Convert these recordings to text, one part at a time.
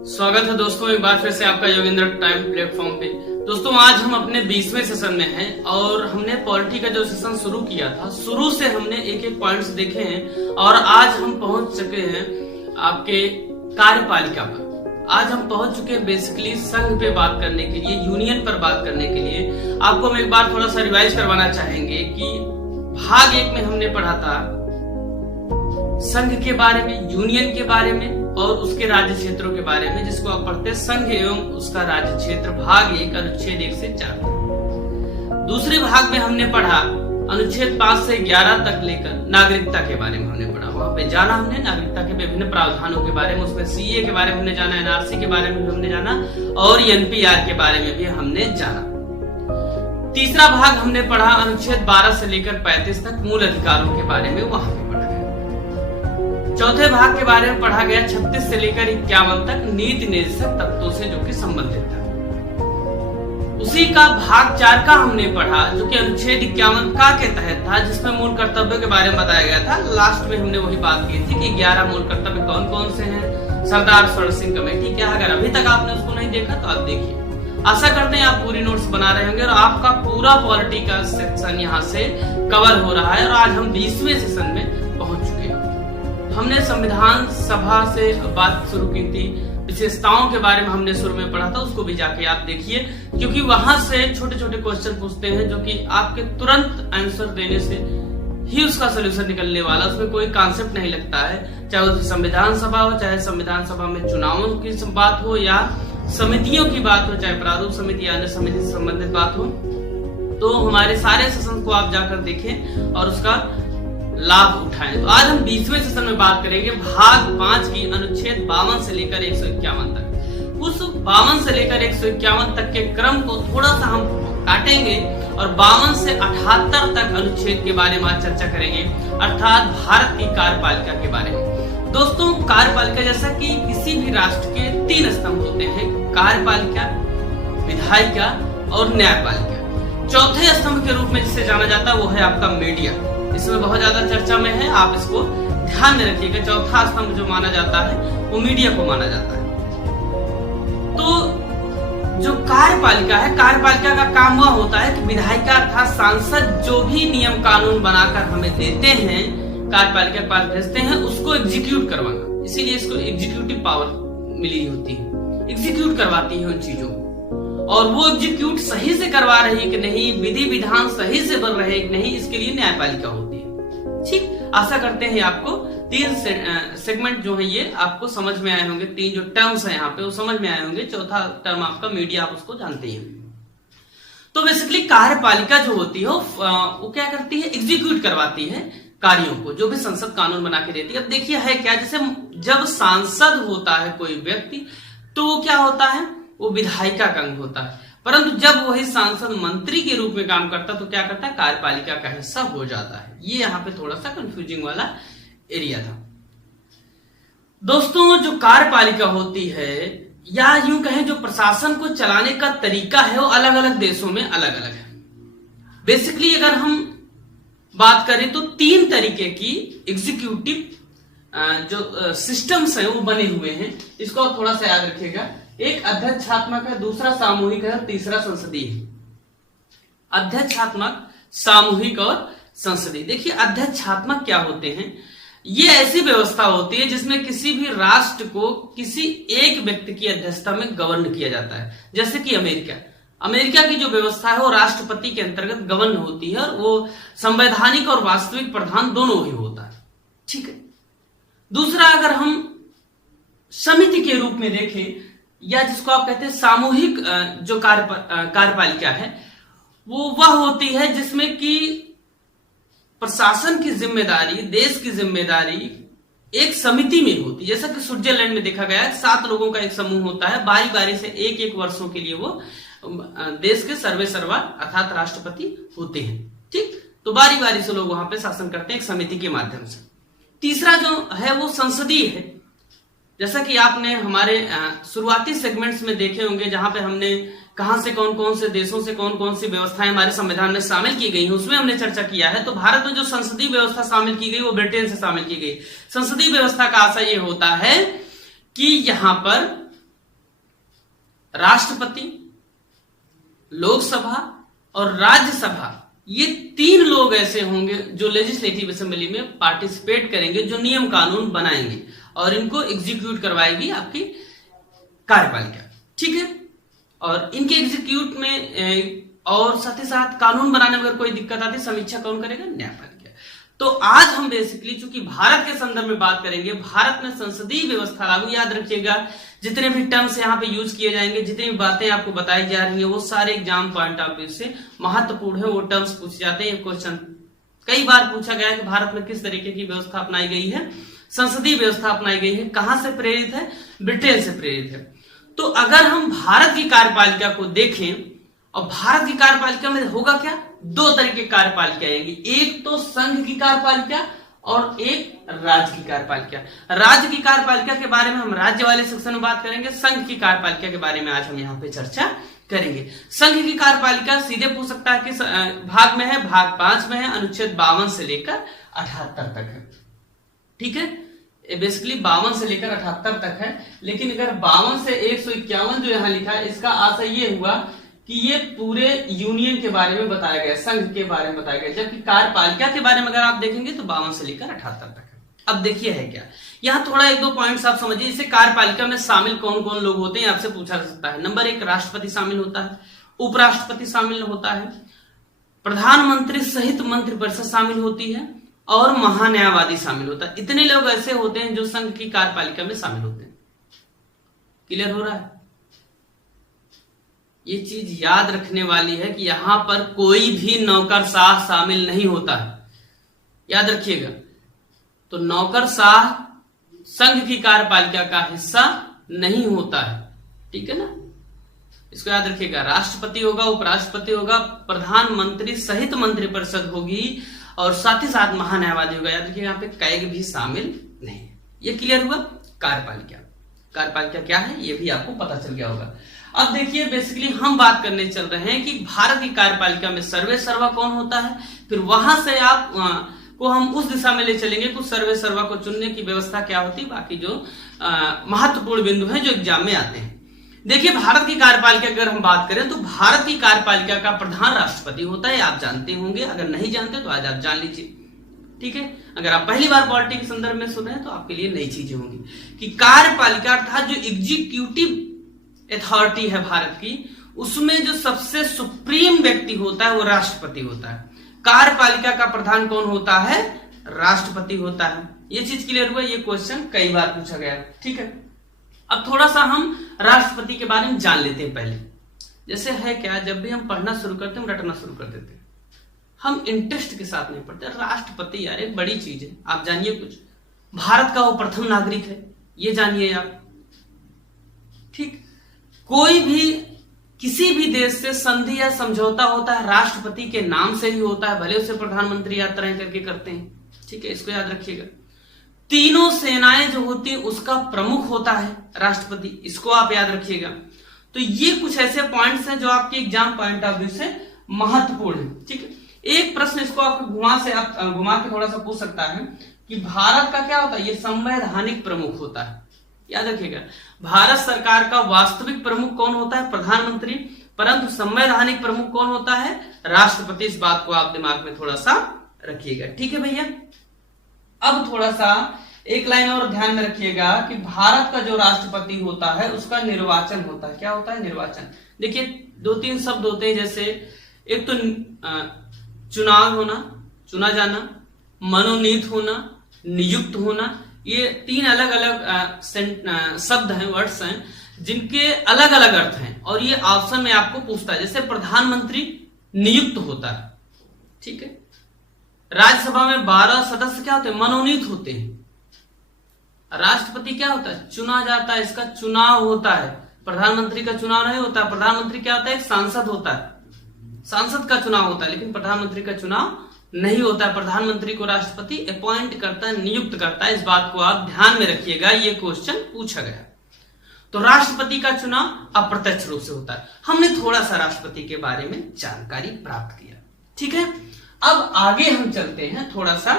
स्वागत है दोस्तों एक बार फिर से आपका योगेंद्र टाइम प्लेटफॉर्म पे। दोस्तों आज हम अपने 20वें सेशन में हैं और हमने पॉलिटी का जो सेशन शुरू किया था, शुरू से हमने एक एक पॉइंट्स देखे हैं और आज हम पहुंच चुके हैं आपके कार्यपालिका पर। आज हम पहुंच चुके हैं बेसिकली संघ पे बात करने के लिए, यूनियन पर बात करने के लिए। आपको हम एक बार थोड़ा सा रिवाइज करवाना चाहेंगे कि भाग 1 में हमने पढ़ा था संघ के बारे में, यूनियन के बारे में और उसके राज्य क्षेत्रों के बारे में, जिसको आप पढ़ते हैं संघ एवं उसका राज्य क्षेत्र भाग 1 अनुच्छेद 1 से 4। दूसरे भाग में हमने पढ़ा अनुच्छेद 5 से 11 तक लेकर नागरिकता के बारे में हमने पढ़ा। वहां पे जाना हमने नागरिकता के विभिन्न प्रावधानों के बारे में, उसमें सीए के बारे में हमने जाना, एनआरसी के बारे में भी हमने जाना और एनपीआर के बारे में भी हमने जाना। तीसरा भाग हमने पढ़ा अनुच्छेद 12 से लेकर 35 तक मूल अधिकारों के बारे में, वहां पे पढ़ा गया। चौथे भाग के बारे में पढ़ा गया 36 से लेकर 51 तक नीति निर्देशक तत्वों से जो कि संबंधित था। उसी का भाग 4 का हमने पढ़ा जो कि अनुच्छेद 51 का के तहत था, जिसमें मूल कर्तव्यों के बारे में बताया गया था। लास्ट में हमने वही बात की थी कि 11 मूल कर्तव्य कौन कौन से हैं, सरदार स्वर्ण सिंह कमेटी क्या। अगर अभी तक आपने उसको नहीं देखा तो आप देखिए। आशा करते हैं आप पूरी नोट्स बना रहे होंगे और आपका पूरा पॉलिटी का सेक्शन यहाँ से कवर हो रहा है। और आज हम 20वें सेशन में पहुंच चुके हैं। हमने संविधान सभा से बात शुरू की थी, विशेषताओं के बारे में हमने शुरू में पढ़ा था, उसको भी जाके आप देखिए, क्योंकि वहां से छोटे छोटे क्वेश्चन पूछते हैं जो कि आपके तुरंत आंसर देने से ही उसका सोल्यूशन निकलने वाला, उसमें कोई कॉन्सेप्ट नहीं लगता है। चाहे वो संविधान सभा हो, चाहे संविधान सभा में चुनावों की बात हो या समितियों की बात हो, चाहे प्रारूप समिति या अन्य समिति से संबंधित बात हो, तो हमारे सारे सेशन को आप जाकर देखें और उसका लाभ उठाएं। तो आज हम 20वें सेशन में बात करेंगे भाग 5 की अनुच्छेद 52 से लेकर 151 तक। उस 52 से लेकर 151 तक के क्रम को थोड़ा सा हम काटेंगे और 52 से 78 तक अनुच्छेद के बारे में आज चर्चा करेंगे, अर्थात भारत की कार्यपालिका के बारे में। दोस्तों कार्यपालिका जैसा कि किसी भी राष्ट्र के 3 स्तंभ होते हैं, कार्यपालिका, विधायिका और न्यायपालिका। चौथे स्तंभ के रूप में जिसे जाना जाता है वो है आपका मीडिया। इसमें बहुत ज्यादा चर्चा में है, आप इसको ध्यान में रखिएगा। चौथा स्तंभ जो माना जाता है वो मीडिया को माना जाता है। तो जो कार्यपालिका है, कार्यपालिका का काम वह होता है कि विधायिका अर्थात सांसद जो भी नियम कानून बनाकर हमें देते हैं, कार्यपालिका के पास भेजते हैं, उसको एग्जीक्यूट करवाना। इसीलिए इसको एग्जीक्यूटिव पावर मिली होती है, एग्जीक्यूट करवाती है उन चीजों को। और वो एग्जीक्यूट सही से करवा रही है कि नहीं, विधि विधान सही से बन रहे कि नहीं, इसके लिए न्यायपालिका होती है। ठीक, आशा करते हैं आपको 3 सेगमेंट जो है ये आपको समझ में आए होंगे। 3 जो टर्म्स है यहाँ पे वो समझ में आए होंगे। चौथा टर्म आपका मीडिया, आप उसको जानते ही हैं। तो बेसिकली कार्यपालिका जो होती है वो क्या करती है, एग्जीक्यूट करवाती है कार्यों को, जो भी संसद कानून बना के देती है। अब देखिए है क्या, जैसे जब सांसद होता है कोई व्यक्ति तो वो क्या होता है, वो विधायिका का अंग होता है। परंतु जब वही सांसद मंत्री के रूप में काम करता तो क्या करता है, कार्यपालिका का हिस्सा हो जाता है। ये यहाँ पे थोड़ा सा कंफ्यूजिंग वाला एरिया था। दोस्तों जो कार्यपालिका होती है या यूं कहें जो प्रशासन को चलाने का तरीका है वो अलग अलग देशों में अलग अलग है। बेसिकली अगर हम बात करें तो 3 तरीके की एग्जीक्यूटिव जो सिस्टम्स हैं वो बने हुए हैं। इसको आप थोड़ा सा याद रखिएगा। एक अध्यक्षात्मक है, दूसरा सामूहिक है, तीसरा संसदीय है। अध्यक्षात्मक, सामूहिक और संसदीय। देखिए अध्यक्षात्मक क्या होते हैं, ये ऐसी व्यवस्था होती है जिसमें किसी भी राष्ट्र को किसी एक व्यक्ति की अध्यक्षता में गवर्न किया जाता है। जैसे कि अमेरिका की जो व्यवस्था है वो राष्ट्रपति के अंतर्गत गवर्न होती है और वो संवैधानिक और वास्तविक प्रधान दोनों ही होता है। ठीक है। दूसरा अगर हम समिति के रूप में देखें या जिसको आप कहते हैं सामूहिक जो कार्यपालिका है, वो वह होती है जिसमें कि प्रशासन की जिम्मेदारी, देश की जिम्मेदारी एक समिति में होती है। जैसा कि स्विट्जरलैंड में देखा गया है 7 लोगों का एक समूह होता है, बारी बारी से एक वर्षों के लिए वो देश के सर्वेसर्वा अर्थात राष्ट्रपति होते हैं। ठीक, तो बारी बारी से लोग वहां पे शासन करते हैं एक समिति के माध्यम से। तीसरा जो है वो संसदीय है। जैसा कि आपने हमारे शुरुआती सेगमेंट्स में देखे होंगे, जहां पे हमने कहां से कौन कौन से देशों से कौन कौन सी व्यवस्थाएं हमारे संविधान में शामिल की गई हैं, उसमें हमने चर्चा किया है। तो भारत में जो संसदीय व्यवस्था शामिल की गई वो ब्रिटेन से शामिल की गई। संसदीय व्यवस्था का आशय ये होता है कि यहाँ पर राष्ट्रपति, लोकसभा और राज्यसभा, ये 3 लोग ऐसे होंगे जो लेजिस्लेटिव असेंबली में पार्टिसिपेट करेंगे, जो नियम कानून बनाएंगे और इनको एग्जीक्यूट करवाएगी आपकी कार्यपालिका। ठीक है, और इनके एग्जीक्यूट में और साथ ही साथ कानून बनाने में अगर कोई दिक्कत आती है, समीक्षा कौन करेगा? न्यायपालिका। तो आज हम बेसिकली चूंकि भारत के संदर्भ में बात करेंगे, भारत में संसदीय व्यवस्था लागू, याद रखिएगा जितने भी टर्म्स यहाँ पे यूज किए जाएंगे, जितनी भी बातें आपको बताई जा रही है, वो सारे एग्जाम पॉइंट ऑफ व्यू से महत्वपूर्ण है, वो टर्म्स पूछे जाते हैं। क्वेश्चन कई बार पूछा गया है कि भारत में किस तरीके की व्यवस्था अपनाई गई है, संसदीय व्यवस्था अपनाई गई है, कहां से प्रेरित है? ब्रिटेन से प्रेरित है। तो अगर हम भारत की कार्यपालिका को देखें, और भारत की कार्यपालिका में होगा क्या? 2 तरह की कार्यपालिका आएंगी, एक तो संघ की कार्यपालिका और एक राज्य की कार्यपालिका। राज्य की कार्यपालिका के बारे में हम राज्य वाले सेक्शन में बात करेंगे, संघ की कार्यपालिका के बारे में आज हम यहाँ पे चर्चा करेंगे। संघ की कार्यपालिका सीधे पूछ सकता है किस भाग में है? भाग 5 में है, अनुच्छेद 52 से लेकर 78 तक है। ठीक है, बेसिकली 52 से लेकर 78 तक है, लेकिन अगर 52 से 151 जो यहाँ लिखा है, इसका आशय ये हुआ कि ये पूरे यूनियन के बारे में बताया गया, संघ के बारे में बताया गया, जबकि कार्यपालिका के बारे में अगर आप देखेंगे तो 52 से लेकर 78 तक है। अब देखिए है क्या, यहाँ थोड़ा 1-2 पॉइंट्स आप समझिए। इसे कार्यपालिका में शामिल कौन कौन लोग होते हैं आपसे पूछा जा सकता है। नंबर 1, राष्ट्रपति शामिल होता है, उपराष्ट्रपति शामिल होता है, प्रधानमंत्री सहित मंत्रिपरिषद शामिल होती है और महान्यायवादी शामिल होता है। इतने लोग ऐसे होते हैं जो संघ की कार्यपालिका में शामिल होते हैं। क्लियर हो रहा है? ये चीज याद रखने वाली है कि यहां पर कोई भी नौकरशाह शामिल नहीं होता है, याद रखिएगा। तो नौकरशाह संघ की कार्यपालिका का हिस्सा नहीं होता है, ठीक है ना, इसको याद रखिएगा। राष्ट्रपति होगा, उपराष्ट्रपति होगा, प्रधानमंत्री सहित मंत्रिपरिषद होगी और साथ ही साथ महान्यायवादी होगा। याद रखिएगा, यहाँ पे कैग भी शामिल नहीं। ये क्लियर हुआ? कार्यपालिका क्या है ये भी आपको पता चल गया होगा। अब देखिए बेसिकली हम बात करने चल रहे हैं कि भारत की कार्यपालिका में सर्वे सर्वा कौन होता है, फिर वहां से आप को हम उस दिशा में ले चलेंगे, कुछ सर्वे सर्वा को चुनने की व्यवस्था क्या होती है, बाकी जो महत्वपूर्ण बिंदु हैं जो एग्जाम में आते हैं। देखिए भारत की कार्यपालिका अगर हम बात करें तो भारत की कार्यपालिका का प्रधान राष्ट्रपति होता है, आप जानते होंगे, अगर नहीं जानते तो आज आप जान लीजिए। ठीक है, अगर आप पहली बार पॉलिटी के संदर्भ में सुन रहे हैं तो आपके लिए नई चीजें होंगी कि कार्यपालिका अर्थात जो एग्जीक्यूटिव अथॉरिटी है भारत की, उसमें जो सबसे सुप्रीम व्यक्ति होता है वो राष्ट्रपति होता है। कार्यपालिका का प्रधान कौन होता है? राष्ट्रपति होता है। ये चीज क्लियर हुआ? ये क्वेश्चन कई बार पूछा गया। ठीक है, अब थोड़ा सा हम राष्ट्रपति के बारे में जान लेते हैं। पहले जैसे है क्या, जब भी हम पढ़ना शुरू करते हैं हम रटना शुरू कर देते हैं, हम इंटरेस्ट के साथ नहीं पढ़ते। राष्ट्रपति यार एक बड़ी चीज है, आप जानिए कुछ। भारत का वो प्रथम नागरिक है, ये जानिए आप। ठीक, कोई भी किसी भी देश से संधि या समझौता होता है राष्ट्रपति के नाम से ही होता है, भले उसे प्रधानमंत्री यात्राएं करके करते हैं। ठीक है, इसको याद रखिएगा। तीनों सेनाएं जो होती है उसका प्रमुख होता है राष्ट्रपति, इसको आप याद रखिएगा। तो ये कुछ ऐसे पॉइंट्स हैं जो आपके एग्जाम पॉइंट ऑफ व्यू से महत्वपूर्ण है। ठीक है, एक प्रश्न इसको आप घुमा के थोड़ा सा पूछ सकता है कि भारत का क्या होता है? ये संवैधानिक प्रमुख होता है, याद रखिएगा। भारत सरकार का वास्तविक प्रमुख कौन होता है? प्रधानमंत्री, परंतु संवैधानिक प्रमुख कौन होता है? राष्ट्रपति। इस बात को आप दिमाग में थोड़ा सा रखिएगा। ठीक है भैया, अब थोड़ा सा एक लाइन और ध्यान में रखिएगा कि भारत का जो राष्ट्रपति होता है उसका निर्वाचन होता है। क्या होता है? निर्वाचन। देखिए 2-3 शब्द होते हैं, जैसे एक तो चुनाव होना, चुना जाना, मनोनीत होना, नियुक्त होना। ये 3 अलग अलग शब्द हैं, वर्ड्स हैं, जिनके अलग अलग अर्थ हैं और ये ऑप्शन में आपको पूछता है। जैसे प्रधानमंत्री नियुक्त होता है, ठीक है। राज्यसभा में 12 सदस्य क्या होते हैं? मनोनीत होते हैं। राष्ट्रपति क्या होता है? चुना जाता है, इसका चुनाव होता है। प्रधानमंत्री का चुनाव नहीं होता। प्रधानमंत्री क्या होता है? एक सांसद होता है, सांसद का चुनाव होता है, लेकिन प्रधानमंत्री का चुनाव नहीं होता है। प्रधानमंत्री को राष्ट्रपति अपॉइंट करता है, नियुक्त करता है। इस बात को आप ध्यान में रखिएगा, ये क्वेश्चन पूछा गया। तो राष्ट्रपति का चुनाव अप्रत्यक्ष रूप से होता है। हमने थोड़ा सा राष्ट्रपति के बारे में जानकारी प्राप्त किया, ठीक है। अब आगे हम चलते हैं थोड़ा सा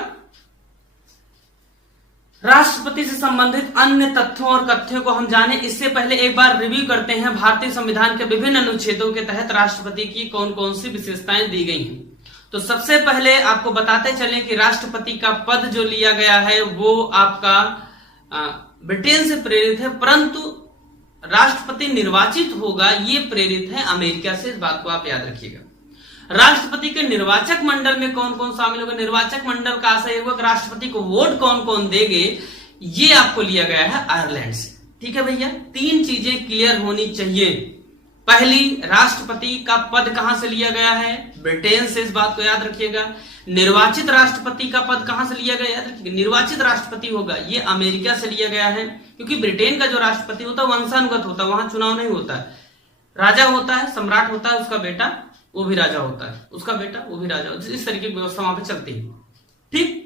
राष्ट्रपति से संबंधित अन्य तथ्यों और कथ्यों को हम जाने इससे पहले एक बार रिव्यू करते हैं भारतीय संविधान के विभिन्न अनुच्छेदों के तहत राष्ट्रपति की कौन कौन सी विशेषताएं दी गई हैं। तो सबसे पहले आपको बताते चले कि राष्ट्रपति का पद जो लिया गया है वो आपका ब्रिटेन से प्रेरित है, परंतु राष्ट्रपति निर्वाचित होगा ये प्रेरित है अमेरिका से। इस बात को आप याद रखिएगा। राष्ट्रपति के निर्वाचक मंडल में कौन कौन शामिल होगा, निर्वाचक मंडल का आशय होगा कि राष्ट्रपति को वोट कौन कौन देंगे, ये आपको लिया गया है आयरलैंड से। ठीक है भैया, 3 चीजें क्लियर होनी चाहिए। पहली, राष्ट्रपति का पद कहां से लिया गया है, ब्रिटेन से। इस बात को याद रखिएगा। निर्वाचित राष्ट्रपति का पद कहां से लिया गया, याद रखिएगा, निर्वाचित राष्ट्रपति होगा ये अमेरिका से लिया गया है, क्योंकि ब्रिटेन का जो राष्ट्रपति होता है वंशानुगत होता है, वहां चुनाव नहीं होता है। राजा होता है, सम्राट होता है, उसका बेटा वो भी राजा होता है, उसका बेटा वो भी राजा होता है। इस तरीके की व्यवस्था वहां पे चलती है। ठीक,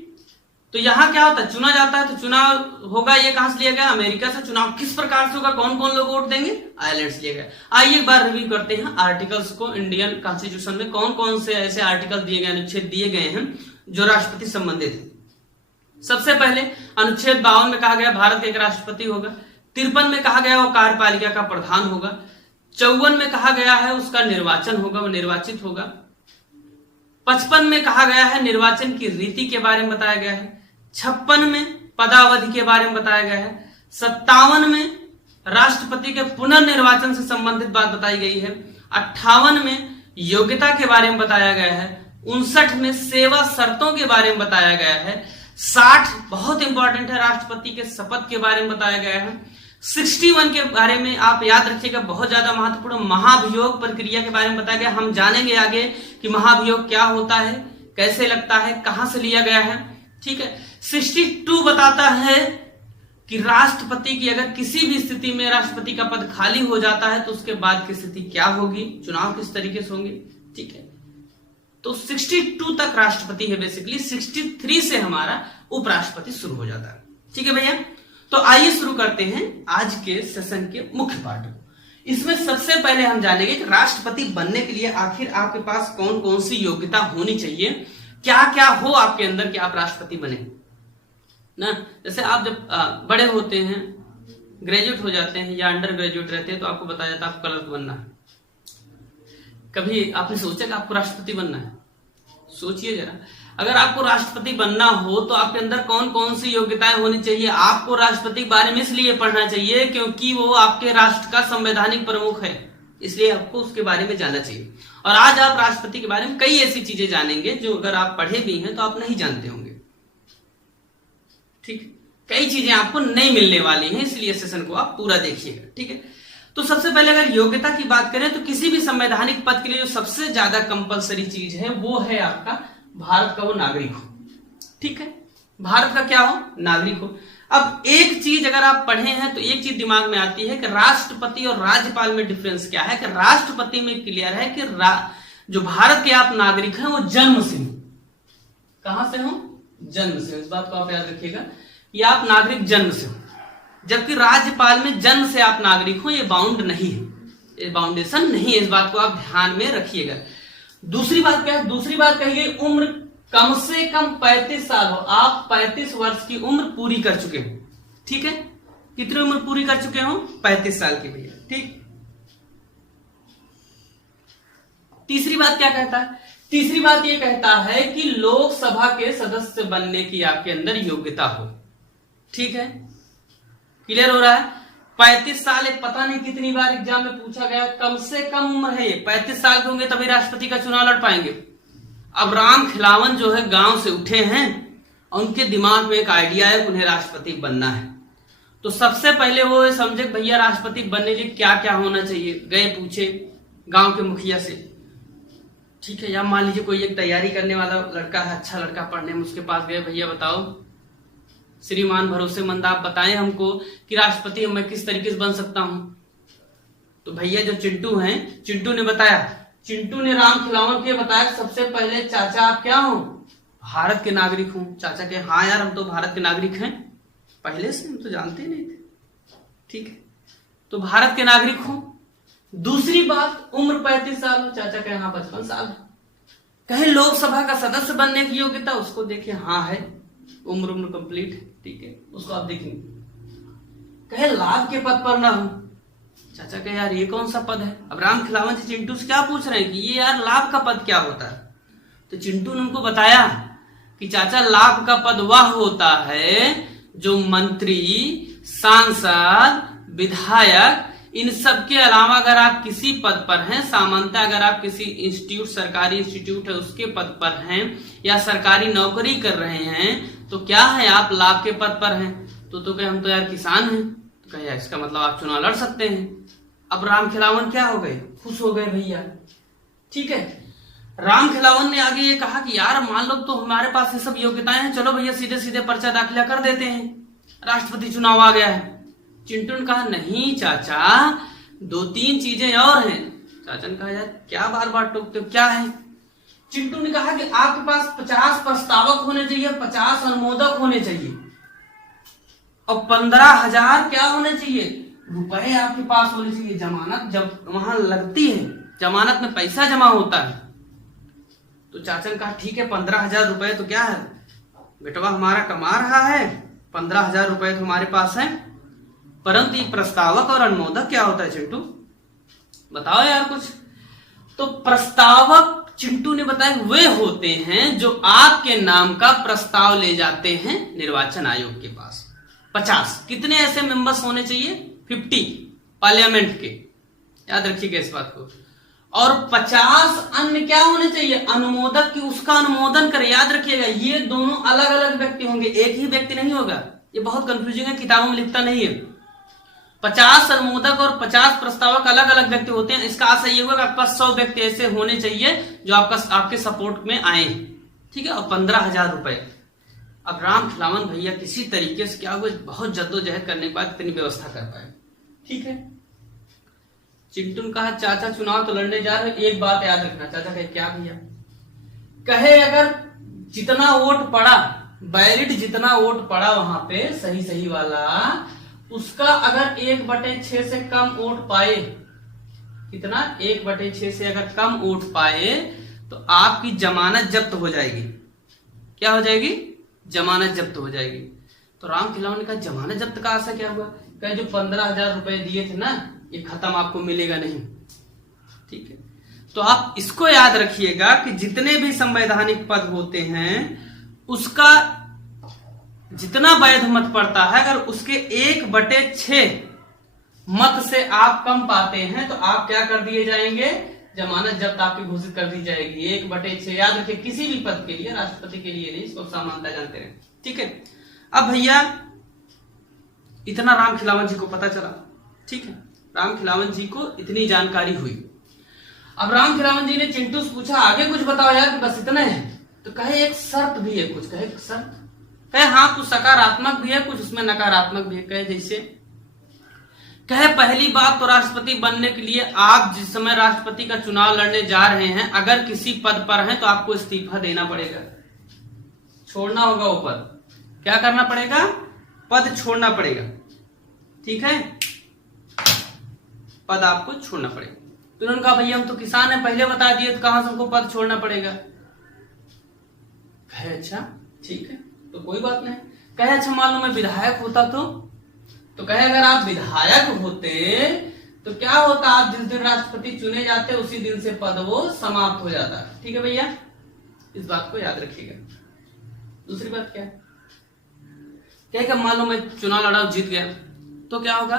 तो यहां क्या होता है, चुना जाता है, तो चुनाव होगा ये कहां से लिया गया, अमेरिका से। चुनाव किस प्रकार से होगा, कौन कौन लोग वोट देंगे, आयरलैंड से लिया गया। आइए एक बार रिव्यू करते हैं आर्टिकल्स को। इंडियन कॉन्स्टिट्यूशन में कौन कौन से ऐसे आर्टिकल दिए गए, अनुच्छेद दिए गए हैं जो राष्ट्रपति संबंधित है। सबसे पहले अनुच्छेद 52 में कहा गया भारत का एक राष्ट्रपति होगा। 53 में कहा गया वो कार्यपालिका का प्रधान होगा। 54 में कहा गया है उसका निर्वाचन होगा, वो निर्वाचित होगा। 55 में कहा गया है निर्वाचन की रीति के बारे में बताया गया है। 56 में पदावधि के बारे में बताया गया है। 57 में राष्ट्रपति के पुनर्निर्वाचन से संबंधित बात बताई गई है। 58 में योग्यता के बारे में बताया गया है। 59 में सेवा शर्तों के बारे में बताया गया है। 60 बहुत इंपॉर्टेंट है, राष्ट्रपति के शपथ के बारे में बताया गया है। 61 के बारे में आप याद रखिएगा, बहुत ज्यादा महत्वपूर्ण, महाभियोग प्रक्रिया के बारे में बताया गया। हम जानेंगे आगे कि महाभियोग क्या होता है, कैसे लगता है, कहां से लिया गया है। ठीक है। 62 बताता है कि राष्ट्रपति की अगर किसी भी स्थिति में राष्ट्रपति का पद खाली हो जाता है तो उसके बाद की स्थिति क्या होगी, चुनाव किस तरीके से होंगे। ठीक है, तो 62 तक राष्ट्रपति है बेसिकली। 63 से हमारा उपराष्ट्रपति शुरू हो जाता है। ठीक है भैया, तो आइए शुरू करते हैं आज के सेशन के मुख्य पार्ट को। इसमें सबसे पहले हम जानेंगे कि राष्ट्रपति बनने के लिए आखिर आपके पास कौन कौन सी योग्यता होनी चाहिए, क्या क्या हो आपके अंदर कि आप राष्ट्रपति बने ना। जैसे आप जब बड़े होते हैं, ग्रेजुएट हो जाते हैं या अंडर ग्रेजुएट रहते हैं, तो आपको बताया जाता है आपको क्लर्क बनना है। कभी आपने सोचा कि आपको राष्ट्रपति बनना है? सोचिए जरा, अगर आपको राष्ट्रपति बनना हो तो आपके अंदर कौन कौन सी योग्यताएं होनी चाहिए। आपको राष्ट्रपति के बारे में इसलिए पढ़ना चाहिए क्योंकि वो आपके राष्ट्र का संवैधानिक प्रमुख है, इसलिए आपको उसके बारे में जानना चाहिए। और आज आप राष्ट्रपति के बारे में कई ऐसी चीजें जानेंगे जो अगर आप पढ़े भी हैं तो आप नहीं जानते होंगे। ठीक, कई चीजें आपको नहीं मिलने वाली हैं, इसलिए सेशन को आप पूरा देखिएगा। ठीक है, तो सबसे पहले अगर योग्यता की बात करें तो किसी भी संवैधानिक पद के लिए जो सबसे ज्यादा कंपलसरी चीज है वो है आपका भारत का वो नागरिक हो। ठीक है, भारत का क्या हो, नागरिक हो। अब एक चीज अगर आप पढ़े हैं तो एक चीज दिमाग में आती है कि राष्ट्रपति और राज्यपाल में डिफरेंस क्या है। कि राष्ट्रपति में क्लियर है कि जो भारत के आप नागरिक हैं वो जन्म से हो। कहां से हो, जन्म से। इस बात को आप याद रखिएगा कि आप नागरिक जन्म से हो, जबकि राज्यपाल में जन्म से आप नागरिक हो, ये बाउंड नहीं है, ये बाउंडेशन नहीं है। इस बात को आप ध्यान में रखिएगा। दूसरी बात क्या है, दूसरी बात कही गई उम्र कम से कम 35 साल हो। आप 35 वर्ष की उम्र पूरी कर चुके हो। ठीक है, कितनी उम्र पूरी कर चुके हो, 35 साल की भैया। ठीक, तीसरी बात क्या कहता है, तीसरी बात यह कहता है कि लोकसभा के सदस्य बनने की आपके अंदर योग्यता हो। ठीक है, क्लियर हो रहा है। 35 साल एक पता नहीं कितनी बार एग्जाम में पूछा गया, कम से कम उम्र है ये। 35 साल के होंगे तभी राष्ट्रपति का चुनाव लड़ पाएंगे। अब राम खिलावन जो है गांव से उठे हैं, उनके दिमाग में एक आइडिया है कि उन्हें राष्ट्रपति बनना है। तो सबसे पहले वो समझे भैया राष्ट्रपति बनने के लिए क्या क्या होना चाहिए। गए पूछे गांव के मुखिया से। ठीक है, या मान लीजिए कोई एक तैयारी करने वाला लड़का है, अच्छा लड़का पढ़ने में, उसके पास गए, भैया बताओ श्रीमान भरोसेमंद आप बताएं हमको कि राष्ट्रपति मैं किस तरीके से बन सकता हूं। तो भैया जो चिंटू हैं, चिंटू ने बताया, चिंटू ने राम खिलावन के बताया सबसे पहले चाचा आप क्या हो, भारत के नागरिक हूं। चाचा के हाँ यार हम तो भारत के नागरिक हैं, पहले से हम तो जानते ही नहीं थे। ठीक है, तो भारत के नागरिक हूं। दूसरी बात उम्र 35 साल हो। चाचा के हाँ 55 साल है। कहीं लोकसभा का सदस्य बनने की योग्यता, उसको देखे हाँ है उम्र कंप्लीट, ठीक है, उसको आप देखेंगे। कहे लाभ के पद पर ना हूं। चाचा कहे यार ये कौन सा पद है। अब राम खिलावन जी चिंटू से क्या पूछ रहे हैं कि ये यार लाभ का पद क्या होता है। तो चिंटू ने उनको बताया कि चाचा लाभ का पद वह होता है जो मंत्री, सांसद, विधायक, इन सब के अलावा अगर आप किसी पद पर हैं, सामान्यतः अगर आप किसी इंस्टीट्यूट, सरकारी इंस्टीट्यूट है उसके पद पर हैं या सरकारी नौकरी कर रहे हैं, तो क्या है आप लाभ के पद पर हैं। तो कहे हम तो यार किसान हैं। तो कहे इसका मतलब आप चुनाव लड़ सकते हैं। अब राम खिलावन क्या हो गए, खुश हो गए भैया, ठीक है। राम खिलावन ने आगे ये कहा कि यार मान लो तो हमारे पास ये सब योग्यताएं हैं, चलो भैया सीधे सीधे पर्चा दाखिला कर देते हैं, राष्ट्रपति चुनाव आ गया है। चिंटू ने कहा नहीं चाचा, 2-3 चीजें और हैं। चाचा ने कहा यार क्या बार बार टोकते हो, क्या है। चिंटू ने कहा कि आपके पास 50 प्रस्तावक होने चाहिए, 50 अनुमोदक होने चाहिए और 15,000 क्या होने चाहिए, रुपए आपके पास होने चाहिए। जमानत जब वहां लगती है, जमानत में पैसा जमा होता है। तो चाचा ने कहा ठीक है 15,000 रुपए तो क्या है, बेटवा हमारा कमा रहा है, 15,000 रुपए तो हमारे पास है, परंतु प्रस्तावक और अनुमोदक क्या होता है चिंटू, बताओ यार कुछ। तो प्रस्तावक चिंटू ने बताया वे होते हैं जो आपके नाम का प्रस्ताव ले जाते हैं निर्वाचन आयोग के पास। 50 कितने ऐसे मेंबर्स होने चाहिए, 50 पार्लियामेंट के, याद रखिएगा इस बात को। और 50 अन्य क्या होने चाहिए, अनुमोदक की, उसका अनुमोदन करे। याद रखिएगा ये दोनों अलग अलग व्यक्ति होंगे, एक ही व्यक्ति नहीं होगा। ये बहुत कंफ्यूजिंग है, किताबों में लिखता नहीं है। 50 अनुमोदक और 50 प्रस्तावक अलग अलग व्यक्ति होते हैं। इसका अर्थ ये होगा कि आपके पास 100 व्यक्ति ऐसे होने चाहिए जो आपके सपोर्ट में आए, ठीक है, और 15,000 रुपए। अब राम खिलावन भैया किसी तरीके से क्या हुआ, बहुत जद्दोजहद करने के बाद इतनी व्यवस्था कर पाए, ठीक है। चिंटू ने कहा चाचा चुनाव तो लड़ने जा रहे, एक बात याद रखना। चाचा कहे क्या भैया, कहे अगर जितना वोट पड़ा, वैलिड जितना वोट पड़ा वहां पे सही वाला, उसका अगर 1/6 से कम वोट पाए, कितना, 1/6 से अगर कम वोट पाए तो आपकी जमानत जब्त हो जाएगी। क्या हो जाएगी, जमानत जब्त हो जाएगी। तो राम खिलावन ने कहा जमानत जब्त का आशा क्या हुआ, कहे जो 15,000 रुपए दिए थे ना, ये खत्म, आपको मिलेगा नहीं, ठीक है। तो आप इसको याद रखिएगा कि जितने भी संवैधानिक पद होते हैं उसका जितना वैध मत पड़ता है, अगर उसके 1/6 मत से आप कम पाते हैं तो आप क्या कर दिए जाएंगे, जमानत जब्त आपकी घोषित कर दी जाएगी। 1/6 याद रखिए, किसी भी पद के लिए, राष्ट्रपति के लिए नहीं, इसको सामान्यता जानते रहे, ठीक है। अब भैया इतना राम खिलावन जी को पता चला, ठीक है, राम खिलावन जी को इतनी जानकारी हुई। अब राम खिलावन जी ने चिंटू से पूछा आगे कुछ बताओ यार, कि बस इतना है। तो कहे एक शर्त भी है कुछ, कहे शर्त, कहे हाँ कुछ सकारात्मक भी है, कुछ उसमें नकारात्मक भी है। कहे जैसे, कहे पहली बात तो राष्ट्रपति बनने के लिए आप जिस समय राष्ट्रपति का चुनाव लड़ने जा रहे हैं, अगर किसी पद पर हैं तो आपको इस्तीफा देना पड़ेगा, छोड़ना होगा वो पद। क्या करना पड़ेगा, पद छोड़ना पड़ेगा, ठीक है, पद आपको छोड़ना पड़ेगा। तो उन्होंने कहा भैया हम तो किसान हैं, पहले बता दिए, तो कहां से हमको पद छोड़ना पड़ेगा। कहे अच्छा ठीक है, तो कोई बात नहीं। कहे अच्छा मान लो मैं विधायक होता तो कहे अगर आप विधायक होते तो क्या होता, आप जिस दिन राष्ट्रपति चुने जाते उसी दिन से पद वो समाप्त हो जाता, ठीक है भैया, इस बात को याद रखिएगा। दूसरी बात क्या है, कहेगा मान लो मैं चुनाव लड़ा जीत गया तो क्या होगा,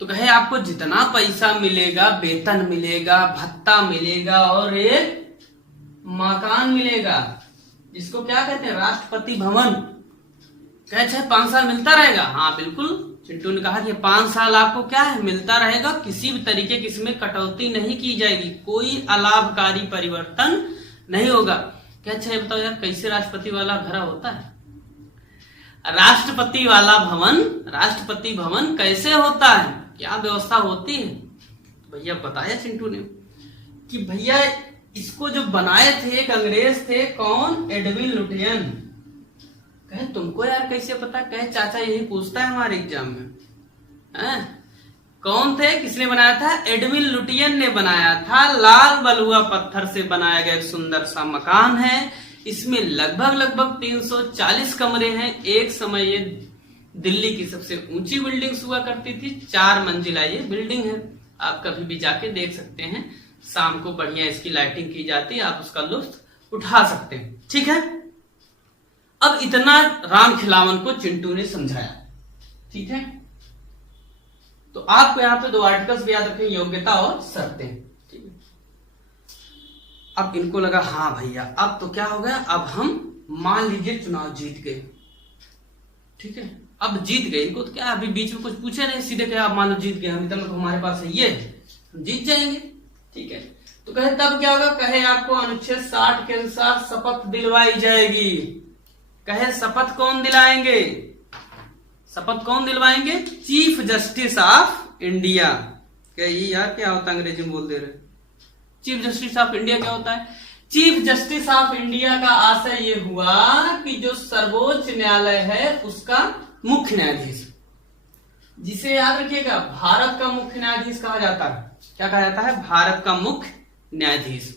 तो कहे आपको जितना पैसा मिलेगा, वेतन मिलेगा, भत्ता मिलेगा और एक मकान मिलेगा, जिसको क्या कहते हैं, राष्ट्रपति भवन। कहे अच्छा 5 साल मिलता रहेगा, हाँ बिल्कुल। चिंटू ने कहा कि 5 साल आपको क्या है, मिलता रहेगा, किसी भी तरीके की इसमें कटौती नहीं की जाएगी, कोई अलाभकारी परिवर्तन नहीं होगा। क्या अच्छा ये बताओ यार कैसे राष्ट्रपति वाला घर होता है, राष्ट्रपति वाला भवन, राष्ट्रपति भवन कैसे होता है, क्या व्यवस्था होती है। तो भैया बताया चिंटू ने कि भैया इसको जो बनाए थे एक अंग्रेज थे, कौन, एडविन लुटियन। कहे तुमको यार कैसे पता, कहे चाचा यही पूछता है हमारे एग्जाम में, कौन थे, किसने बनाया था, एडविन लुटियन ने बनाया था। लाल बलुआ पत्थर से बनाया गया एक सुंदर सा मकान है, इसमें लगभग 340 कमरे हैं। एक समय ये दिल्ली की सबसे ऊंची बिल्डिंग हुआ करती थी। 4 मंजिला ये बिल्डिंग है। आप कभी भी जाके देख सकते हैं। शाम को बढ़िया इसकी लाइटिंग की जाती है, आप उसका लुत्फ उठा सकते हैं। ठीक है, अब इतना राम खिलावन को चिंटू ने समझाया। ठीक है, तो आपको यहां पे 2 आर्टिकल्स भी याद रखें, योग्यता और शर्तें। ठीक है, अब इनको लगा हाँ भैया अब तो क्या हो गया, अब हम मान लीजिए चुनाव जीत गए। ठीक है, अब जीत गए, इनको तो क्या अभी बीच में कुछ पूछे नहीं, सीधे क्या आप मान लो जीत गए, हम इतना तो हमारे पास है, ये हम जीत जाएंगे। ठीक है, तो कहे तब क्या होगा, कहे आपको अनुच्छेद 60 के अनुसार शपथ दिलवाई जाएगी। कहे शपथ कौन दिलाएंगे, शपथ कौन दिलवाएंगे, चीफ जस्टिस ऑफ इंडिया। क्या ये यार क्या होता है, अंग्रेजी में बोल दे रहे, चीफ जस्टिस ऑफ इंडिया क्या होता है। चीफ जस्टिस ऑफ इंडिया का आशय ये हुआ कि जो सर्वोच्च न्यायालय है उसका मुख्य न्यायाधीश, जिसे याद रखिएगा भारत का मुख्य न्यायाधीश कहा जाता है। क्या कहा जाता है, भारत का मुख्य न्यायाधीश।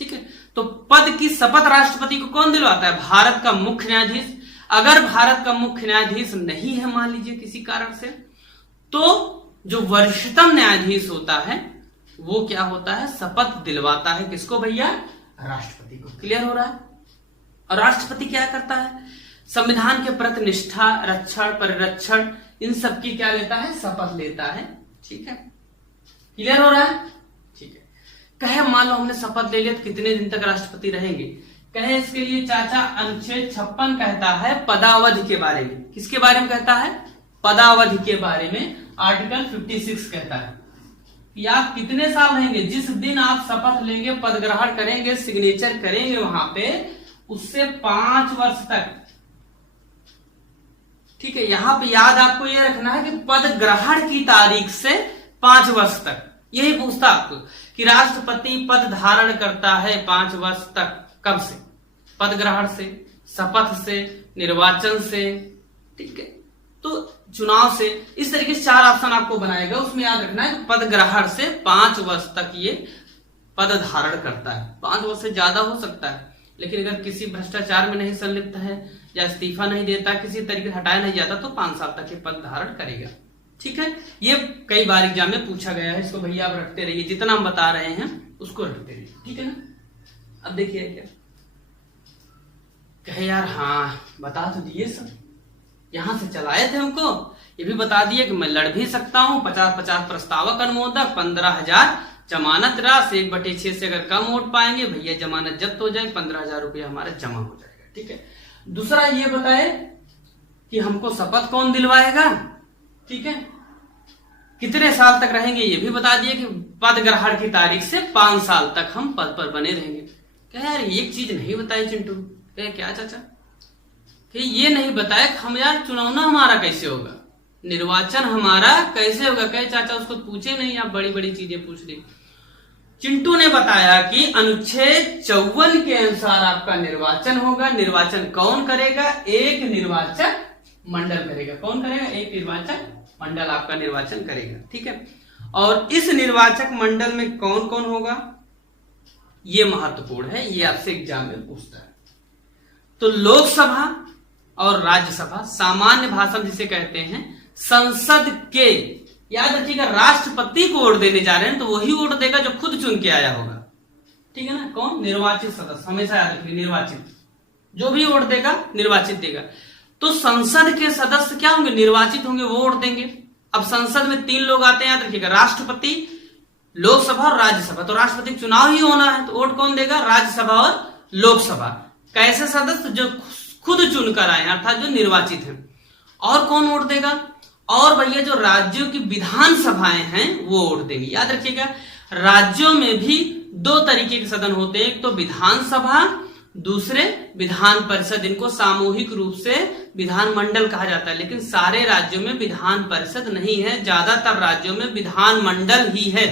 ठीक है, तो पद की शपथ राष्ट्रपति को कौन दिलवाता है, भारत का मुख्य न्यायाधीश। अगर भारत का मुख्य न्यायाधीश नहीं है मान लीजिए किसी कारण से, तो जो वरिष्ठतम न्यायाधीश होता है वो क्या होता है, शपथ दिलवाता है किसको भैया, राष्ट्रपति को। क्लियर हो रहा है। और राष्ट्रपति क्या करता है, संविधान के प्रति निष्ठा, रक्षण, परिरक्षण, इन सब की क्या लेता है, शपथ लेता है। ठीक है, क्लियर हो रहा है। ठीक है, कहे मान लो हमने शपथ ले लिया तो कितने दिन तक राष्ट्रपति रहेंगे। कहे इसके लिए चाचा अनुच्छेद 56 कहता है पदावधि के बारे में। किसके बारे में कहता है, पदावधि के बारे में। आर्टिकल 56 कहता है कि आप कितने साल रहेंगे, जिस दिन आप शपथ लेंगे, पद ग्रहण करेंगे, सिग्नेचर करेंगे वहां पे, उससे 5 वर्ष तक। ठीक है, यहां पे याद आपको यह रखना है कि पद ग्रहण की तारीख से 5 वर्ष तक। यही पूछता आपको कि राष्ट्रपति पद धारण करता है 5 वर्ष तक, कब से, पद ग्रहण से, शपथ से, निर्वाचन से। ठीक है, तो चुनाव से। इस तरीके से 4 ऑप्शन आपको बनाएगा, उसमें याद रखना है पद ग्रहण से 5 वर्ष तक ये पद धारण करता है। 5 वर्ष से ज्यादा हो सकता है, लेकिन अगर किसी भ्रष्टाचार में नहीं संलिप्त है या इस्तीफा नहीं देता, किसी तरीके से हटाया नहीं जाता, तो 5 साल तक ये पद धारण करेगा। ठीक है, ये कई बार एग्जाम में पूछा गया है, इसको भैया आप रखते रहिए, जितना हम बता रहे हैं उसको रखते रहिए। ठीक है ना। अब देखिए क्या कहे, यार हाँ बता तो दिए सब, यहां से चलाए थे हमको, ये भी बता दिए कि मैं लड़ भी सकता हूं, 50-50 प्रस्तावक अनुमोदक, 15,000 जमानत राशि, 1/6 से अगर कम वोट पाएंगे भैया जमानत जब्त हो जाएगी, 15,000 रुपया हमारा जमा हो जाएगा। ठीक है, दूसरा ये बताए कि हमको शपथ कौन दिलवाएगा। ठीक है, कितने साल तक रहेंगे ये भी बता दिए कि पद ग्रहण की तारीख से 5 साल तक हम पद पर बने रहेंगे। क्या यार एक चीज नहीं बताई चिंटू, क्या चाचा कि ये नहीं बताया कि हम यार चुनाव ना हमारा कैसे होगा, निर्वाचन हमारा कैसे होगा। कहे चाचा उसको पूछे नहीं, आप बड़ी बड़ी चीजें पूछ ली। चिंटू ने बताया कि अनुच्छेद 54 के अनुसार आपका निर्वाचन होगा। निर्वाचन कौन करेगा, एक निर्वाचक मंडल करेगा। कौन करेगा, एक निर्वाचक मंडल आपका निर्वाचन करेगा। ठीक है, और इस निर्वाचक मंडल में कौन कौन होगा, ये महत्वपूर्ण है, ये आपसे एग्जाम में पूछता है। तो लोकसभा और राज्यसभा, सामान्य भाषण जिसे कहते हैं, संसद के, याद रखिएगा राष्ट्रपति को वोट देने जा रहे हैं तो वही वोट देगा जो खुद चुन के आया होगा। ठीक है ना, कौन, निर्वाचित सदस्य, हमेशा याद रखिए निर्वाचित, जो भी वोट देगा निर्वाचित देगा। तो संसद के सदस्य क्या होंगे, निर्वाचित होंगे, वो वोट देंगे। अब संसद में 3 लोग आते हैं, याद रखिएगा राष्ट्रपति, लोकसभा और राज्यसभा। तो राष्ट्रपति चुनाव ही होना है तो वोट कौन देगा, राज्यसभा और लोकसभा। कैसे सदस्य, जो खुद चुनकर आए अर्थात जो निर्वाचित हैं। और कौन वोट देगा, और भैया जो राज्यों की विधानसभाएं हैं वो वोट देंगी। याद रखिएगा राज्यों में भी 2 तरीके के सदन होते हैं, एक तो विधानसभा, दूसरे विधान परिषद। इनको सामूहिक रूप से विधानमंडल कहा जाता है, लेकिन सारे राज्यों में विधान परिषद नहीं है, ज्यादातर राज्यों में विधानमंडल ही है,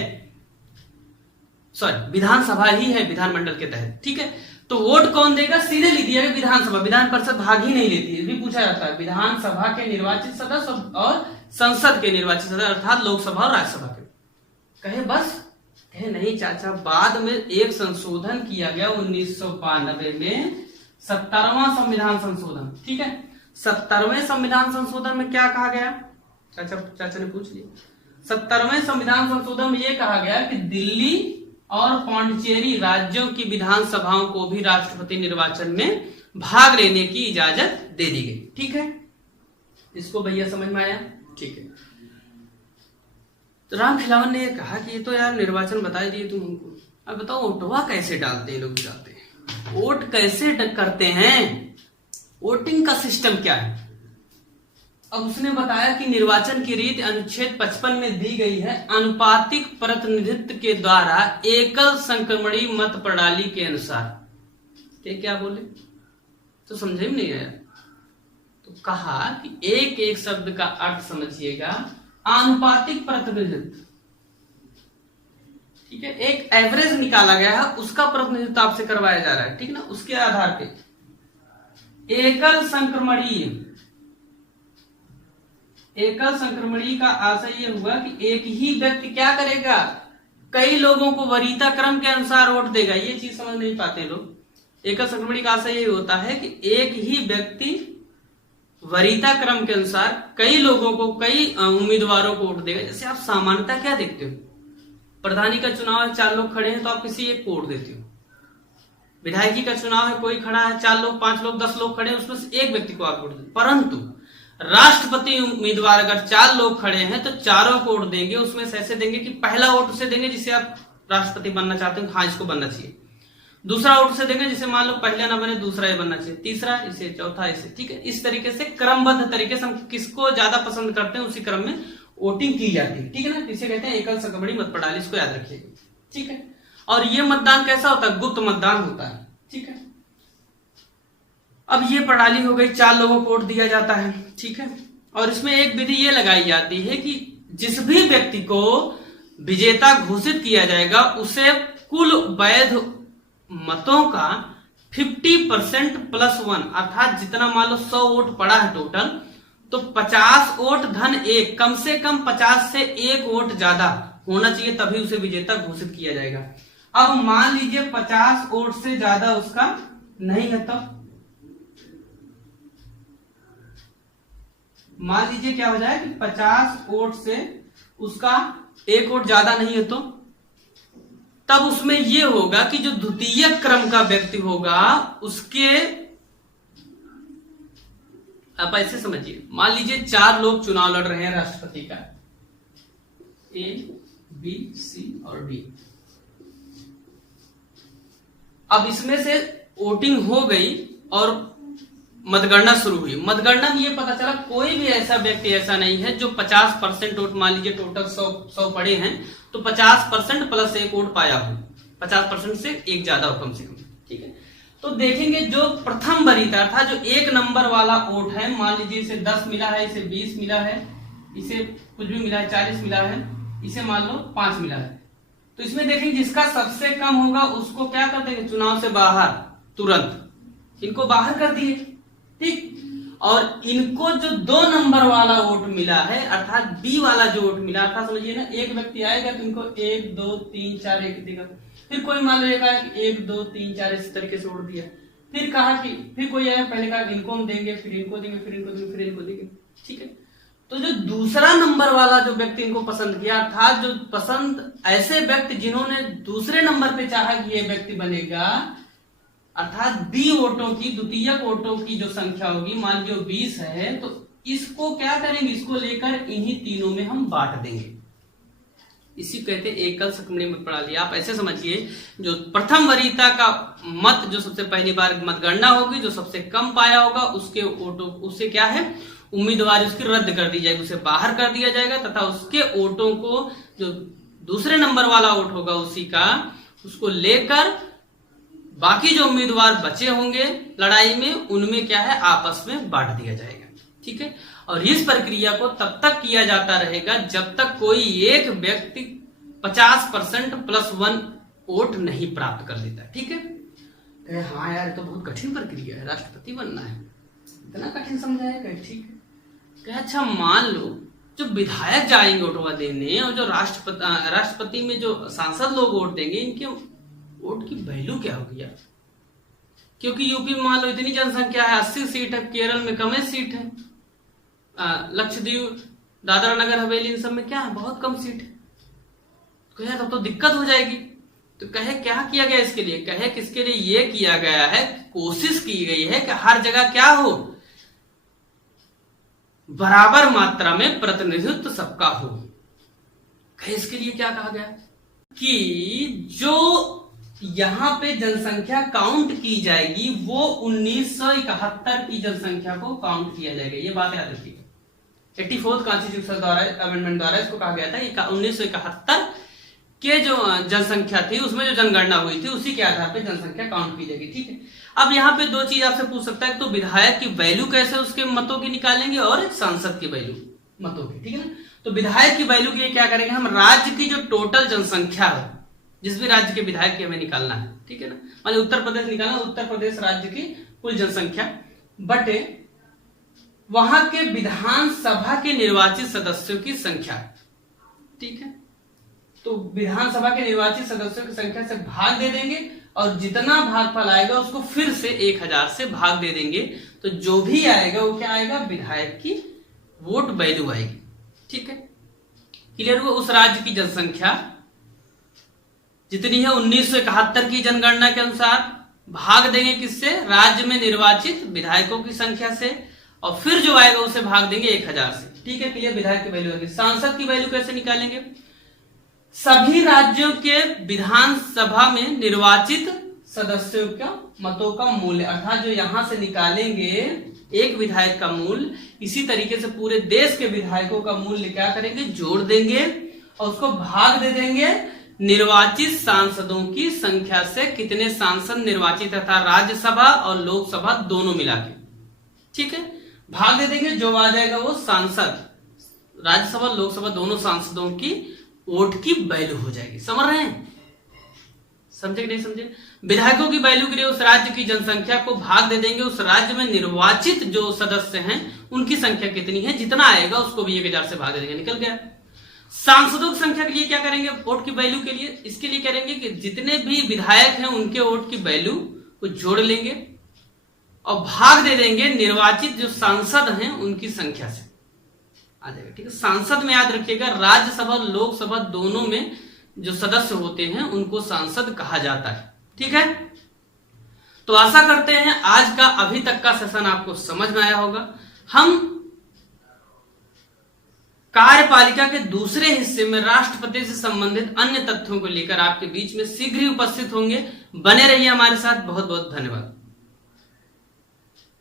सॉरी विधानसभा ही है विधानमंडल के तहत। ठीक है, तो वोट कौन देगा, सीधे लिख दिया विधानसभा, विधान परिषद भाग ही नहीं लेती है, भी पूछा जाता है। विधानसभा के निर्वाचित सदस्य और संसद के निर्वाचित सदस्य अर्थात लोकसभा और राज्यसभा के। कहे बस, कहे नहीं चाचा, बाद में एक संशोधन किया गया 1992 में, 70वां संविधान संशोधन, ठीक है। 70वें संविधान संशोधन में क्या कहा गया, चाचा ने पूछ लिया। 70वें संविधान संशोधन में यह कहा गया कि दिल्ली और पांडिचेरी राज्यों की विधानसभाओं को भी राष्ट्रपति निर्वाचन में भाग लेने की इजाजत दे दी गई, ठीक है। इसको भैया समझ में आया, ठीक है। तो राम खिलावन ने कहा कि ये तो यार निर्वाचन बता दिए तुम हमको, अब बताओ वोटवा कैसे डालते हैं लोग, जाते हैं वोट कैसे करते हैं, वोटिंग का सिस्टम क्या है। अब उसने बताया कि निर्वाचन की रीति अनुच्छेद 55 में दी गई है, अनुपातिक प्रतिनिधित्व के द्वारा एकल संक्रमणी मत प्रणाली के अनुसार। क्या बोले तो समझे ही नहीं आया। तो कहा कि एक एक शब्द का अर्थ समझिएगा, आनुपातिक प्रतिनिधित्व, ठीक है। एक एवरेज निकाला गया है, उसका प्रतिनिधित्व आपसे करवाया जा रहा है, ठीक ना। उसके आधार पे एकल संक्रमणी का आशय यह हुआ कि एक ही व्यक्ति क्या करेगा, कई लोगों को वरीयता क्रम के अनुसार वोट देगा। ये चीज समझ नहीं पाते लोग। एकल संक्रमणी का आशय यह होता है कि एक ही व्यक्ति वरीयता क्रम के अनुसार कई लोगों को, कई उम्मीदवारों को वोट देगा। जैसे आप सामान्यतः क्या देखते हो, प्रधानी का चुनाव है, 4 लोग खड़े हैं तो आप किसी एक को वोट देते हो। विधायकी का चुनाव है, कोई खड़ा है, 4 लोग, 5 लोग, 10 लोग खड़े हैं, उसमें से एक व्यक्ति को आप वोट देते। परंतु राष्ट्रपति उम्मीदवार अगर 4 लोग खड़े हैं तो चारों को वोट देंगे। उसमें से ऐसे देंगे कि पहला वोट उसे देंगे जिसे आप राष्ट्रपति बनना चाहते हैं, हाँ इसको बनना चाहिए। दूसरा वोट उसे देंगे जिसे मान लो पहले ना बने, दूसरा ही बनना चाहिए, तीसरा इसे, चौथा इसे, ठीक है। इस तरीके से क्रमबद्ध तरीके से हम किसको ज्यादा पसंद करते हैं उसी क्रम में वोटिंग की जाती है, ठीक है ना। इसे कहते हैं एकल संक्रमणी मत प्रणाली, इसको याद रखिएगा, ठीक है। और ये मतदान कैसा होता है, गुप्त मतदान होता है, ठीक है। अब ये प्रणाली हो गई, 4 लोगों को वोट दिया जाता है, ठीक है। और इसमें एक विधि ये लगाई जाती है कि जिस भी व्यक्ति को विजेता घोषित किया जाएगा उसे कुल वैध मतों का 50% प्लस 1, अर्थात जितना मान लो 100 वोट पड़ा है टोटल, तो 50 वोट धन 1, कम से कम 50 से 1 वोट ज्यादा होना चाहिए, तभी उसे विजेता घोषित किया जाएगा। अब मान लीजिए 50 वोट से ज्यादा उसका नहीं है, तब मान लीजिए क्या हो जाए कि 50 वोट से उसका 1 वोट ज्यादा नहीं है, तो तब उसमें यह होगा कि जो द्वितीय क्रम का व्यक्ति होगा उसके, आप ऐसे समझिए, मान लीजिए 4 लोग चुनाव लड़ रहे हैं राष्ट्रपति का, A, B, C और D। अब इसमें से वोटिंग हो गई और मतगणना शुरू हुई। मतगणना में ये पता चला कोई भी ऐसा व्यक्ति ऐसा नहीं है जो 50% वोट, मान लीजिए टोटल 100 पड़े हैं तो 50% प्लस 1 वोट पाया हो, 50% से एक ज्यादा हो कम से कम, ठीक है। तो देखेंगे जो प्रथम वरीयता था, जो 1 नंबर वाला वोट है, मान लीजिए इसे 10 मिला है, इसे 20 मिला है, इसे कुछ भी मिला है, 40 मिला है, इसे मान लो 5 मिला है, तो इसमें देखेंगे जिसका सबसे कम होगा उसको क्या कर देंगे, चुनाव से बाहर, तुरंत इनको बाहर कर दिए, ठीक। और इनको जो 2 नंबर वाला वोट मिला है, अर्थात बी वाला जो वोट मिला था, समझिए ना, एक व्यक्ति आएगा तो इनको 1 2 3 4 1 देगा, फिर कोई मान लो 1 2 3 4 इस तरीके से वोट दिया, फिर कहा कि फिर कोई आया, पहले कहा इनको हम देंगे, फिर इनको देंगे, फिर इनको देंगे, फिर इनको देंगे, ठीक है। तो जो दूसरा नंबर वाला जो व्यक्ति इनको पसंद किया, अर्थात जो पसंद ऐसे व्यक्ति जिन्होंने दूसरे नंबर पे चाहा कि ये व्यक्ति बनेगा, अर्थात बी वोटों की, द्वितीय वोटों की जो संख्या होगी, मान लीजिए 20 है, तो इसको क्या करेंगे, इसको लेकर इन्हीं तीनों में हम बांट देंगे। इसी कहते हैं एकल संक्रमणी मत प्रणाली। आप ऐसे समझिए, जो प्रथम वरीयता का मत जो सबसे पहली बार मतगणना होगी, जो सबसे कम पाया होगा उसके वोटों, उससे क्या है, उम्मीदवार उसकी रद्द कर दी जाएगी, उसे बाहर कर दिया जाएगा, तथा उसके वोटों को जो दूसरे नंबर वाला वोट होगा उसी का, उसको लेकर बाकी जो उम्मीदवार बचे होंगे लड़ाई में, उनमें क्या है, आपस में बांट दिया जाएगा, ठीक है। और इस प्रक्रिया को तब तक किया जाता रहेगा जब तक कोई एक व्यक्ति 50% प्लस 1 वोट नहीं प्राप्त कर लेता, ठीक है। हाँ यार, तो बहुत कठिन प्रक्रिया है, राष्ट्रपति बनना है, इतना कठिन समझाएगा, ठीक है। अच्छा, मान लो जो विधायक जाएंगे वोटवा देने, और जो राष्ट्रपति में जो सांसद लोग वोट देंगे, इनके वोट की वैल्यू क्या होगी यार, क्योंकि यूपी में मान लो इतनी जनसंख्या है, 80 सीट है, केरल में कम सीट है, लक्षद्वीप, दादरा नगर हवेली, इन सब में क्या है, बहुत कम सीट है। कहे तब तो दिक्कत हो जाएगी। तो कहे क्या किया गया इसके लिए, कहे किसके लिए ये किया गया है, कोशिश की गई है कि हर जगह क्या हो, बराबर मात्रा में प्रतिनिधित्व सबका हो। कहे इसके लिए क्या कहा गया कि जो यहां पे जनसंख्या काउंट की जाएगी वो 1971 की जनसंख्या को काउंट किया जाएगा। ये बात याद रखिएगा, 84th कॉन्स्टिट्यूशन द्वारा, अमेंडमेंट द्वारा इसको कहा गया था। 1971 के जो जनसंख्या थी उसमें जो जनगणना हुई थी उसी के आधार पर जनसंख्या काउंट की जाएगी। ठीक है, अब यहाँ पे दो चीज आपसे पूछ सकता है, तो विधायक की वैल्यू कैसे उसके मतों की निकालेंगे और सांसद की वैल्यू मतों की। ठीक है ना, तो विधायक की वैल्यू के लिए क्या करेंगे, हम राज्य की जो टोटल जनसंख्या है, जिस भी राज्य के विधायक की हमें निकालना है, ठीक है ना, मान उत्तर प्रदेश निकालना, उत्तर प्रदेश राज्य की कुल जनसंख्या बटे वहां के विधानसभा के निर्वाचित सदस्यों की संख्या। ठीक है, तो विधानसभा के निर्वाचित सदस्यों की संख्या से भाग दे देंगे और जितना भागफल आएगा उसको फिर से 1000 से भाग दे देंगे, तो जो भी आएगा वो क्या आएगा, विधायक की वोट वैल्यू आएगी। ठीक है, क्लियर हुआ। उस राज्य की जनसंख्या जितनी है 1971 की जनगणना के अनुसार भाग देंगे किससे, राज्य में निर्वाचित विधायकों की संख्या से, और फिर जो आएगा उसे भाग देंगे 1000 से। ठीक है, क्लियर। विधायक की वैल्यू आएगी। सांसद की वैल्यू कैसे निकालेंगे, सभी राज्यों के विधानसभा में निर्वाचित सदस्यों का मतों का मूल्य, अर्थात जो यहां से निकालेंगे एक विधायक का मूल्य, इसी तरीके से पूरे देश के विधायकों का मूल्य क्या करेंगे, जोड़ देंगे और उसको भाग दे देंगे निर्वाचित सांसदों की संख्या से। कितने सांसद निर्वाचित है, राज्यसभा और लोकसभा दोनों मिला के। ठीक है, भाग दे देंगे, जो आ जाएगा वो सांसद, राज्यसभा लोकसभा दोनों सांसदों की वोट की वैल्यू हो जाएगी। समझ रहे हैं, समझे कि नहीं समझे। विधायकों की वैल्यू के लिए उस राज्य की जनसंख्या को भाग दे देंगे उस राज्य में निर्वाचित जो सदस्य हैं उनकी संख्या कितनी है, जितना आएगा उसको भी 1000 से भाग दे देंगे, निकल गया। सांसदों की संख्या के लिए क्या करेंगे, वोट की वैल्यू के लिए, इसके लिए करेंगे कि जितने भी विधायक हैं उनके वोट की वैल्यू को जोड़ लेंगे और भाग दे देंगे निर्वाचित जो सांसद हैं उनकी संख्या से, आ जाएगा। ठीक है, सांसद में याद रखिएगा राज्यसभा लोकसभा दोनों में जो सदस्य होते हैं उनको सांसद कहा जाता है। ठीक है, तो आशा करते हैं आज का अभी तक का सेशन आपको समझ में आया होगा। हम कार्यपालिका के दूसरे हिस्से में राष्ट्रपति से संबंधित अन्य तथ्यों को लेकर आपके बीच में शीघ्र ही उपस्थित होंगे। बने रहिए हमारे साथ। बहुत बहुत धन्यवाद।